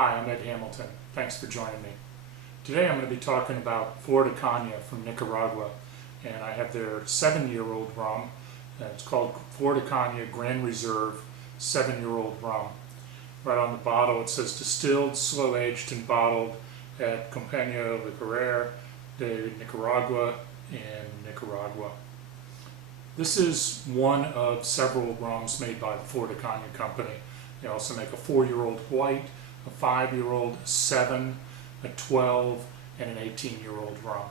Hi, I'm Ed Hamilton. Thanks for joining me. Today I'm going to be talking about Flor de Caña from Nicaragua, and I have their 7-year-old rum. It's called Flor de Caña Grand Reserve 7-year-old rum. Right on the bottle it says distilled, slow aged, and bottled at Compañía Licorera de Nicaragua in Nicaragua. This is one of several rums made by the Flor de Caña company. They also make a 4-year-old white, a 5-year-old, a 7, a 12, and an 18-year-old rum.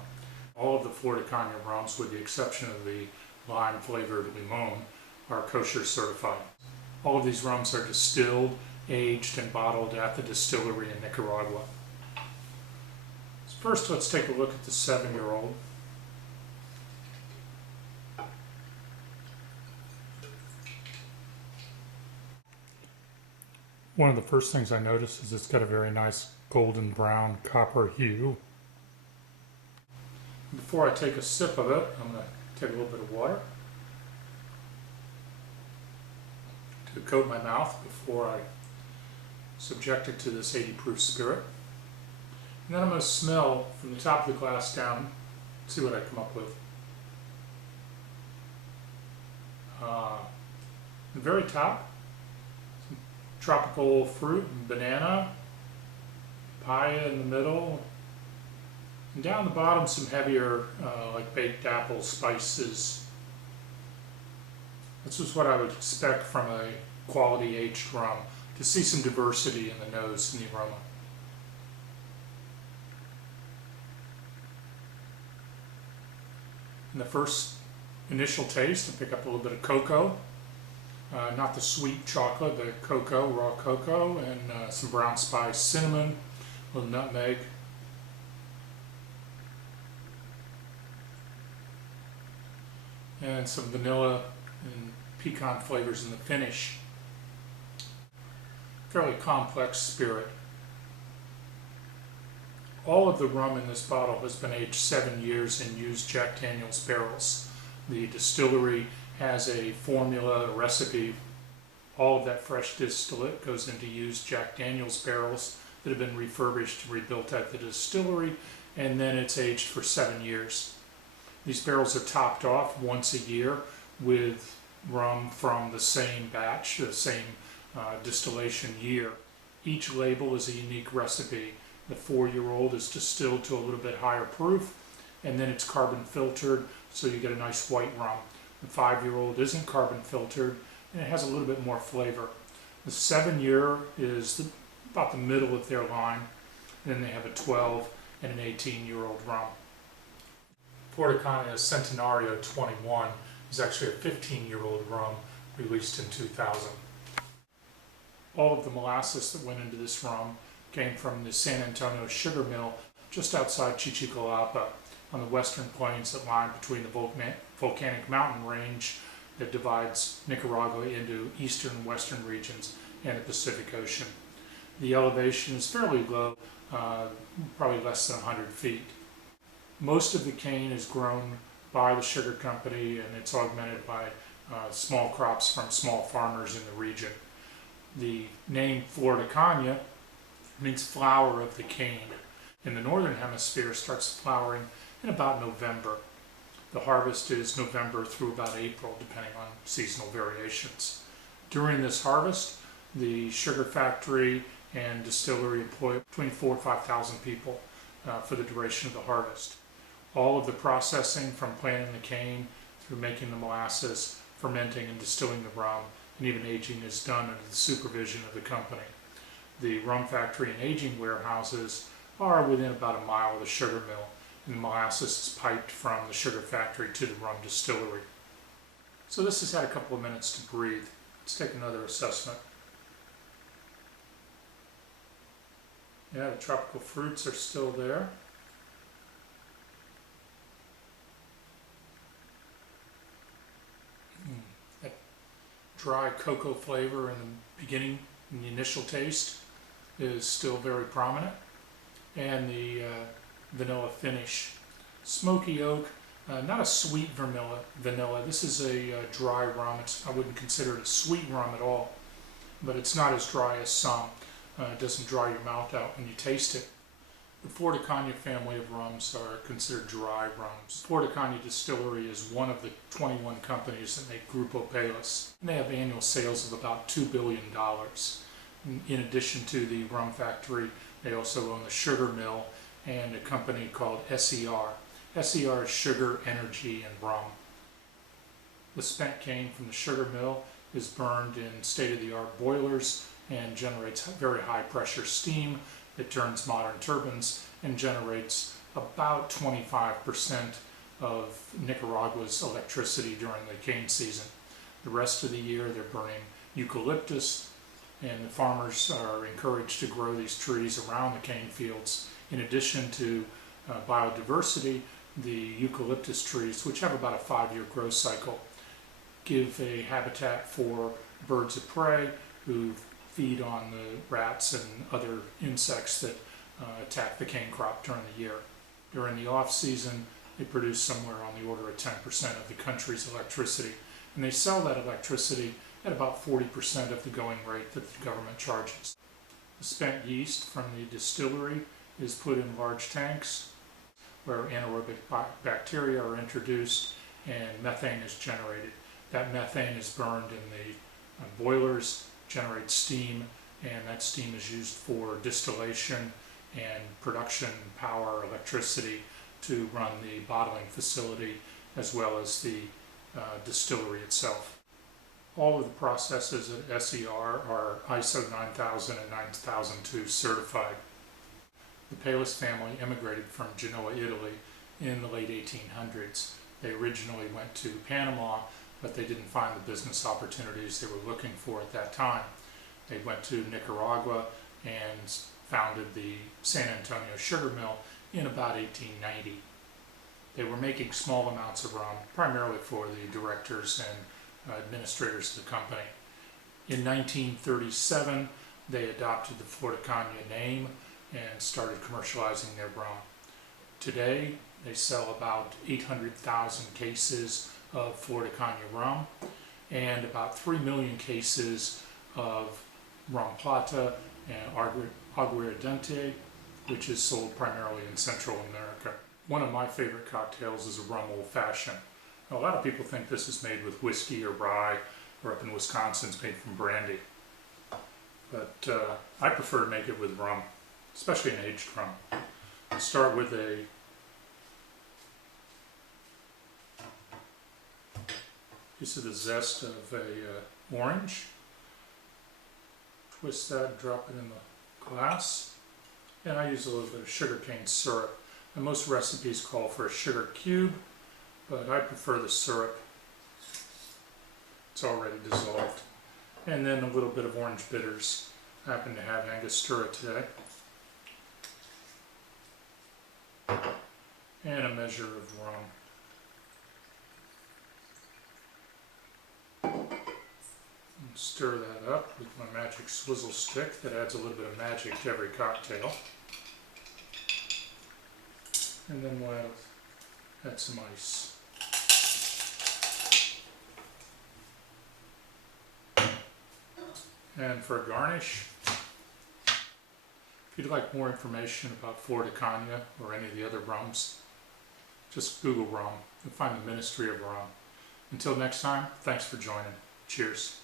All of the Flor de Caña rums, with the exception of the lime-flavored limon, are kosher certified. All of these rums are distilled, aged, and bottled at the distillery in Nicaragua. So first, let's take a look at the 7-year-old. One of the first things I notice is it's got a very nice golden brown copper hue. Before I take a sip of it, I'm going to take a little bit of water to coat my mouth before I subject it to this 80 proof spirit. And then I'm going to smell from the top of the glass down, see what I come up with. The very top, tropical fruit and banana, papaya in the middle, and down the bottom some heavier like baked apple spices. This is what I would expect from a quality aged rum, to see some diversity in the nose and the aroma. In the first initial taste, I pick up a little bit of cocoa. Not the sweet chocolate, the cocoa, raw cocoa, and some brown spice, cinnamon, a little nutmeg. And some vanilla and pecan flavors in the finish. Fairly complex spirit. All of the rum in this bottle has been aged 7 years in used Jack Daniel's barrels. The distillery has a formula, a recipe. All of that fresh distillate goes into used Jack Daniel's barrels that have been refurbished and rebuilt at the distillery, and then it's aged for 7 years. These barrels are topped off once a year with rum from the same batch, the same distillation year. Each label is a unique recipe. The 4-year-old is distilled to a little bit higher proof, and then it's carbon filtered, so you get a nice white rum. The 5-year-old isn't carbon filtered, and it has a little bit more flavor. The 7-year is about the middle of their line, and then they have a 12 and an 18-year-old rum. Flor de Caña Centenario 21 is actually a 15-year-old rum released in 2000. All of the molasses that went into this rum came from the San Antonio sugar mill just outside Chichiquilapa on the western plains that lie between the volcanic mountain range that divides Nicaragua into eastern and western regions and the Pacific Ocean. The elevation is fairly low, probably less than 100 feet. Most of the cane is grown by the sugar company, and it's augmented by small crops from small farmers in the region. The name Flor de Caña means flower of the cane. In the northern hemisphere, it starts flowering in about November. The harvest is November through about April, depending on seasonal variations. During this harvest, the sugar factory and distillery employ between 4,000 and 5,000 people for the duration of the harvest. All of the processing, from planting the cane through making the molasses, fermenting and distilling the rum, and even aging, is done under the supervision of the company. The rum factory and aging warehouses are within about a mile of the sugar mill, and the molasses is piped from the sugar factory to the rum distillery. So this has had a couple of minutes to breathe. Let's take another assessment. Yeah, the tropical fruits are still there. That dry cocoa flavor in the beginning, in the initial taste, is still very prominent. And the vanilla finish. Smoky oak, not a sweet vanilla. This is a dry rum. I wouldn't consider it a sweet rum at all, but it's not as dry as some. It doesn't dry your mouth out when you taste it. The Flor de Caña family of rums are considered dry rums. Flor de Caña Distillery is one of the 21 companies that make Grupo Palos. And they have annual sales of about $2 billion. In addition to the rum factory, they also own the sugar mill and a company called SER. SER is Sugar, Energy, and Rum. The spent cane from the sugar mill is burned in state-of-the-art boilers and generates very high-pressure steam that turns modern turbines and generates about 25% of Nicaragua's electricity during the cane season. The rest of the year they're burning eucalyptus, and the farmers are encouraged to grow these trees around the cane fields. In addition to biodiversity, the eucalyptus trees, which have about a 5-year growth cycle, give a habitat for birds of prey who feed on the rats and other insects that attack the cane crop during the year. During the off-season, they produce somewhere on the order of 10% of the country's electricity, and they sell that electricity at about 40% of the going rate that the government charges. The spent yeast from the distillery is put in large tanks where anaerobic bacteria are introduced and methane is generated. That methane is burned in the boilers, generates steam, and that steam is used for distillation and production power, electricity to run the bottling facility as well as the distillery itself. All of the processes at SER are ISO 9000 and 9002 certified. The Palos family immigrated from Genoa, Italy in the late 1800s. They originally went to Panama, but they didn't find the business opportunities they were looking for at that time. They went to Nicaragua and founded the San Antonio sugar mill in about 1890. They were making small amounts of rum, primarily for the directors and administrators of the company. In 1937, they adopted the Flor de Caña name and started commercializing their rum. Today, they sell about 800,000 cases of Flor de Caña rum and about 3 million cases of rum plata and aguardiente, which is sold primarily in Central America. One of my favorite cocktails is a rum old-fashioned. A lot of people think this is made with whiskey or rye, or up in Wisconsin it's made from brandy. But I prefer to make it with rum, especially an aged rum. I start with a piece of the zest of a orange. Twist that, drop it in the glass. And I use a little bit of sugarcane syrup. And most recipes call for a sugar cube, but I prefer the syrup. It's already dissolved. And then a little bit of orange bitters. I happen to have Angostura today. And a measure of rum. And stir that up with my magic swizzle stick that adds a little bit of magic to every cocktail. And then we'll add some ice. And for a garnish, if you'd like more information about Flor de Caña or any of the other rums, just Google rum. You'll find the Ministry of Rum. Until next time, thanks for joining. Cheers.